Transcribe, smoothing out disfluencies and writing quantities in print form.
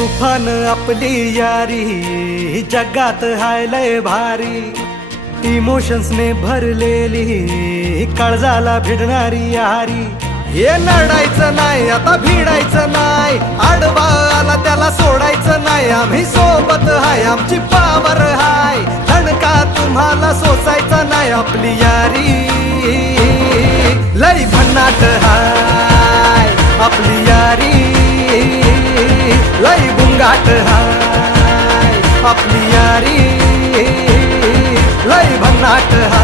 तुफान आपली यारी जगात हाय लय भारी, इमोशन्स ने भरलेली काळजाला भिडणारी यारी। हे नडायचं नाही आता भिडायचं नाही, आडवा आला त्याला सोडायचं नाही। आम्ही सोबत हाय आमची पावर हाय, धडका तुम्हाला सोसायचा नाही। आपली यारी लय भन्नाट हाय, आपली यारी लय बुंगाट हाय, आपली यारी लय भन्नाट हाय।